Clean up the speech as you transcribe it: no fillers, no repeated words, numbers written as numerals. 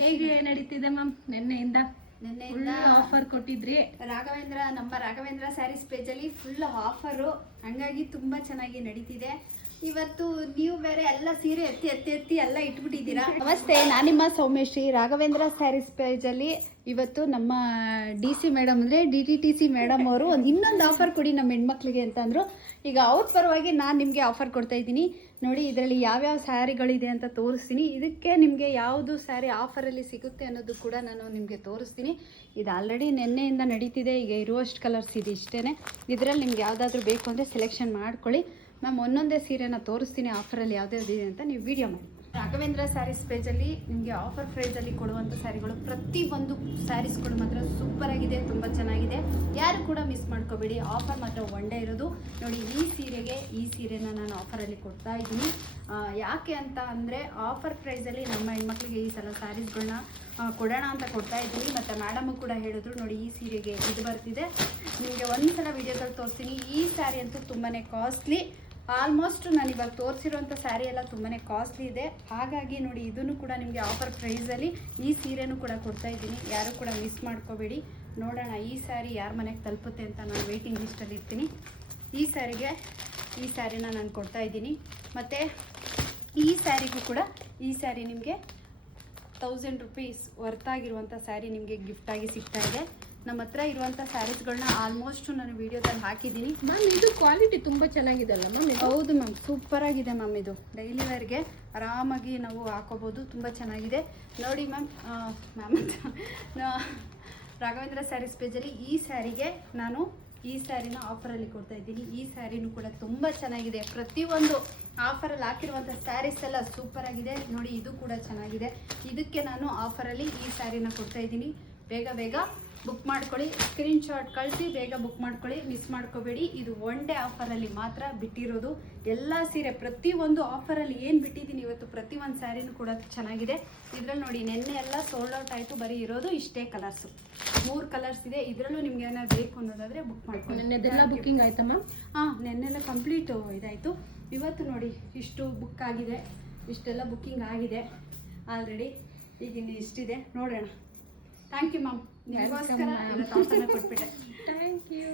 ಹೇಗೆ ನಡೀತಿದೆ ಮ್ಯಾಮ್ ನಿನ್ನೆಯಿಂದ ಆಫರ್ ಕೊಟ್ಟಿದ್ರಿ. ನಮ್ಮ ರಾಘವೇಂದ್ರ ಸ್ಯಾರೀಸ್ ಪೇಜಲ್ಲಿ ಫುಲ್ ಆಫರು, ಹಂಗಾಗಿ ತುಂಬಾ ಚೆನ್ನಾಗಿ ನಡೀತಿದೆ. ಇವತ್ತು ನೀವು ಬೇರೆ ಎಲ್ಲ ಸೀರೆ ಎತ್ತಿ ಎತ್ತಿ ಎತ್ತಿ ಎಲ್ಲ ಇಟ್ಬಿಟ್ಟಿದ್ದೀರಾ. ನಮಸ್ತೆ, ನಾನಿಮ್ಮ ಸೌಮ್ಯಶ್ರೀ. ರಾಘವೇಂದ್ರ ಸ್ಯಾರೀಸ್ ಪೇಜಲ್ಲಿ ಇವತ್ತು ನಮ್ಮ DC ಮೇಡಮ್ ಅಂದರೆ DTTC ಮೇಡಮ್ ಅವರು ಇನ್ನೊಂದು ಆಫರ್ ಕೊಡಿ ನಮ್ಮ ಹೆಣ್ಮಕ್ಳಿಗೆ ಅಂತಂದರು. ಈಗ ಅವ್ರ ಪರವಾಗಿ ನಾನು ನಿಮಗೆ ಆಫರ್ ಕೊಡ್ತಾ ಇದ್ದೀನಿ. ನೋಡಿ, ಇದರಲ್ಲಿ ಯಾವ್ಯಾವ ಸ್ಯಾರಿಗಳಿದೆ ಅಂತ ತೋರಿಸ್ತೀನಿ. ಇದಕ್ಕೆ ನಿಮಗೆ ಯಾವುದು ಸ್ಯಾರಿ ಆಫರಲ್ಲಿ ಸಿಗುತ್ತೆ ಅನ್ನೋದು ಕೂಡ ನಾನು ನಿಮಗೆ ತೋರಿಸ್ತೀನಿ. ಇದು ಆಲ್ರೆಡಿ ನಿನ್ನೆಯಿಂದ ನಡೀತಿದೆ. ಈಗ ಇರುವಷ್ಟು ಕಲರ್ಸ್ ಇದೆ ಇಷ್ಟೇ. ಇದರಲ್ಲಿ ನಿಮ್ಗೆ ಯಾವುದಾದ್ರೂ ಬೇಕು ಅಂದರೆ ಸೆಲೆಕ್ಷನ್ ಮಾಡ್ಕೊಳ್ಳಿ. ಮ್ಯಾಮ್ ಒಂದೊಂದೇ ಸೀರೆನ ತೋರಿಸ್ತೀನಿ ಆಫರಲ್ಲಿ ಯಾವುದ್ಯಾವುದಿದೆ ಅಂತ, ನೀವು ವಿಡಿಯೋ ಮಾಡಿ. ರಾಘವೇಂದ್ರ ಸ್ಯಾರೀಸ್ ಪೇಜಲ್ಲಿ ನಿಮಗೆ ಆಫರ್ ಪ್ರೈಸಲ್ಲಿ ಕೊಡುವಂಥ ಸ್ಯಾರಿಗಳು, ಪ್ರತಿಯೊಂದು ಸ್ಯಾರೀಸ್ಗಳು ಮಾತ್ರ ಸೂಪರ್ ಆಗಿದೆ, ತುಂಬ ಚೆನ್ನಾಗಿದೆ. ಯಾರು ಕೂಡ ಮಿಸ್ ಮಾಡ್ಕೋಬೇಡಿ. ಆಫರ್ ಮಾತ್ರ ಒನ್ ಡೇ ಇರೋದು. ನೋಡಿ, ಈ ಸೀರೆನ ನಾನು ಆಫರಲ್ಲಿ ಕೊಡ್ತಾ ಇದ್ದೀನಿ. ಯಾಕೆ ಅಂತ ಅಂದರೆ ಆಫರ್ ಪ್ರೈಸಲ್ಲಿ ನಮ್ಮ ಹೆಣ್ಮಕ್ಳಿಗೆ ಈ ಸಲ ಸ್ಯಾರೀಸ್ಗಳನ್ನ ಕೊಡೋಣ ಅಂತ ಕೊಡ್ತಾ ಇದ್ದೀನಿ. ಮತ್ತು ಮೇಡಮು ಕೂಡ ಹೇಳಿದ್ರು, ನೋಡಿ ಈ ಸೀರೆಗೆ ಇದು ಬರ್ತಿದೆ, ನಿಮಗೆ ಒಂದು ಸಲ ವಿಡಿಯೋದಲ್ಲಿ ತೋರಿಸ್ತೀನಿ. ಈ ಸ್ಯಾರಿ ಅಂತೂ ತುಂಬಾ ಕಾಸ್ಟ್ಲಿ. ಆಲ್ಮೋಸ್ಟ್ ನಾನು ಇವಾಗ ತೋರಿಸಿರುವಂಥ ಸ್ಯಾರಿ ಎಲ್ಲ ತುಂಬಾ ಕಾಸ್ಟ್ಲಿ ಇದೆ. ಹಾಗಾಗಿ ನೋಡಿ, ಇದನ್ನು ಕೂಡ ನಿಮಗೆ ಆಫರ್ ಪ್ರೈಸಲ್ಲಿ ಈ ಸೀರೆನೂ ಕೂಡ ಕೊಡ್ತಾ ಇದ್ದೀನಿ. ಯಾರು ಕೂಡ ಮಿಸ್ ಮಾಡ್ಕೋಬೇಡಿ. ನೋಡೋಣ ಈ ಸ್ಯಾರಿ ಯಾರ ಮನೆಗೆ ತಲುಪುತ್ತೆ ಅಂತ ನಾನು ವೇಟಿಂಗ್ ಲಿಸ್ಟಲ್ಲಿ ಇರ್ತೀನಿ. ಈ ಸ್ಯಾರಿನ ನಾನು ಕೊಡ್ತಾ ಇದ್ದೀನಿ. ಮತ್ತು ಈ ಸ್ಯಾರಿಗೂ ಕೂಡ, ಈ ಸ್ಯಾರಿ ನಿಮಗೆ 1000 ರೂಪೀಸ್ ವರ್ತಾಗಿರುವಂಥ ಸ್ಯಾರಿ ನಿಮಗೆ ಗಿಫ್ಟಾಗಿ ಸಿಗ್ತಾ ಇದೆ. ನಮ್ಮ ಹತ್ರ ಇರುವಂಥ ಸ್ಯಾರೀಸ್ಗಳನ್ನ ಆಲ್ಮೋಸ್ಟ್ ನಾನು ವಿಡಿಯೋದಲ್ಲಿ ಹಾಕಿದ್ದೀನಿ. ಮ್ಯಾಮ್ ಇದು ಕ್ವಾಲಿಟಿ ತುಂಬ ಚೆನ್ನಾಗಿದೆಲ್ಲ ಮ್ಯಾಮ್? ಹೌದು ಮ್ಯಾಮ್, ಸೂಪರ್ ಆಗಿದೆ ಮ್ಯಾಮ್. ಇದು ಡೈಲಿ ವೇರ್ಗೆ ಆರಾಮಾಗಿ ನಾವು ಹಾಕೋಬೋದು, ತುಂಬ ಚೆನ್ನಾಗಿದೆ. ನೋಡಿ ಮ್ಯಾಮ್, ರಾಘವೇಂದ್ರ ಸ್ಯಾರೀಸ್ ಪೇಜಲ್ಲಿ ಈ ಸ್ಯಾರಿಗೆ ನಾನು ಈ ಸ್ಯಾರಿನ ಆಫರಲ್ಲಿ ಕೊಡ್ತಾ ಇದ್ದೀನಿ. ಈ ಸ್ಯಾರಿನೂ ಕೂಡ ತುಂಬ ಚೆನ್ನಾಗಿದೆ. ಪ್ರತಿಯೊಂದು ಆಫರಲ್ಲಿ ಹಾಕಿರುವಂಥ ಸ್ಯಾರೀಸ್ ಎಲ್ಲ ಸೂಪರ್ ಆಗಿದೆ. ನೋಡಿ, ಇದು ಕೂಡ ಚೆನ್ನಾಗಿದೆ. ಇದಕ್ಕೆ ನಾನು ಆಫರಲ್ಲಿ ಈ ಸ್ಯಾರಿನ ಕೊಡ್ತಾ ಇದ್ದೀನಿ. ಬೇಗ ಬುಕ್ ಮಾಡ್ಕೊಳ್ಳಿ, ಸ್ಕ್ರೀನ್ಶಾಟ್ ಕಳಿಸಿ ಬೇಗ ಬುಕ್ ಮಾಡ್ಕೊಳ್ಳಿ, ಮಿಸ್ ಮಾಡ್ಕೋಬೇಡಿ. ಇದು ಒನ್ ಡೇ ಆಫರಲ್ಲಿ ಮಾತ್ರ ಬಿಟ್ಟಿರೋದು. ಎಲ್ಲ ಸೀರೆ ಪ್ರತಿಯೊಂದು ಆಫರಲ್ಲಿ ಏನು ಬಿಟ್ಟಿದ್ದೀನಿ ಇವತ್ತು, ಪ್ರತಿಯೊಂದು ಸ್ಯಾರಿನೂ ಕೂಡ ಚೆನ್ನಾಗಿದೆ. ಇದರಲ್ಲಿ ನೋಡಿ, ನೆನ್ನೆ ಎಲ್ಲ ಸೋಲ್ಡ್ ಔಟ್ ಆಯಿತು. ಬರೀ ಇರೋದು ಇಷ್ಟೇ ಕಲರ್ಸು, 3 ಕಲರ್ಸ್ ಇದೆ. ಇದರಲ್ಲೂ ನಿಮ್ಗೆ ಏನಾದ್ರು ಬೇಕು ಅನ್ನೋದಾದರೆ ಬುಕ್ ಮಾಡ್ಕೊಳ್ಳಿ. ನೆನ್ನೆದೆಲ್ಲ ಬುಕ್ಕಿಂಗ್ ಆಯ್ತಾ ಮ್ಯಾಮ್? ನೆನ್ನೆಲ್ಲ ಕಂಪ್ಲೀಟು ಇದಾಯಿತು. ಇವತ್ತು ನೋಡಿ, ಇಷ್ಟು ಬುಕ್ ಆಗಿದೆ, ಇಷ್ಟೆಲ್ಲ ಬುಕ್ಕಿಂಗ್ ಆಗಿದೆ ಆಲ್ರೆಡಿ. ಈಗ ಇಲ್ಲಿ ಇಷ್ಟಿದೆ, ನೋಡೋಣ. ಥ್ಯಾಂಕ್ ಯು ಮ್ಯಾಮ್, ನಿಮಗೋಸ್ಕರ ಇವತ್ತು ಆಫರ್ನ ಕೊಟ್ಬಿಟ್ಟೆ. Thank you.